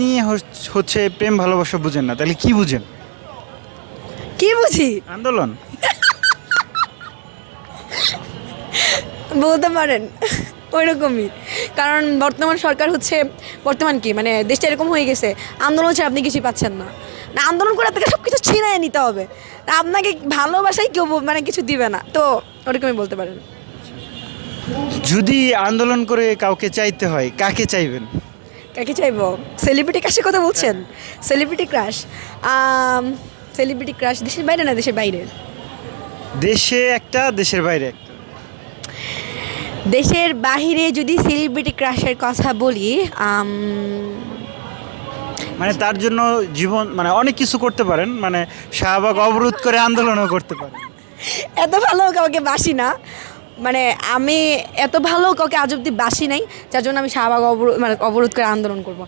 নিয়ে হচ্ছে প্রেম ভালোবাসা বুঝেন না, তাহলে কি বুঝেন? কি বুঝি আন্দোলন। বলতে পারেন ওইরকমই। কারণ বর্তমান সরকার হচ্ছে, বর্তমান কি মানে দেশটা এরকম হয়ে গেছে, আন্দোলন ছাড়া আপনি কিছুই পাচ্ছেন না। না, আন্দোলন করে আপনাকে সব কিছু ছিনিয়ে নিতে হবে, তা আপনাকে ভালোবাসায় কেউ মানে কিছু দিবে না, তো ওরকমই বলতে পারেন। যদি আন্দোলন করে কাউকে চাইতে হয়, কাকে চাইবেন? কাকে চাইবো? সেলিব্রিটি ক্রাশের কথা বলছেন? সেলিব্রিটি ক্রাশ, সেলিব্রিটি ক্রাশ দেশের বাইরে না দেশের বাইরে? দেশে একটা, দেশের বাইরে একটা। দেশের বাহিরে যদি সেলিব্রিটি ক্রাশের কথা বলি, মানে তার জন্য জীবন মানে অনেক কিছু করতে পারেন, মানে শাহবাগ অবরোধ করে আন্দোলনও করতে পারেন। এত ভালো কাউকে বাসি না, মানে আমি এত ভালো কাউকে আজ অব্দি বাসি নাই, যার জন্য আমি শাহবাগ অবরোধ মানে অবরোধ করে আন্দোলন করব।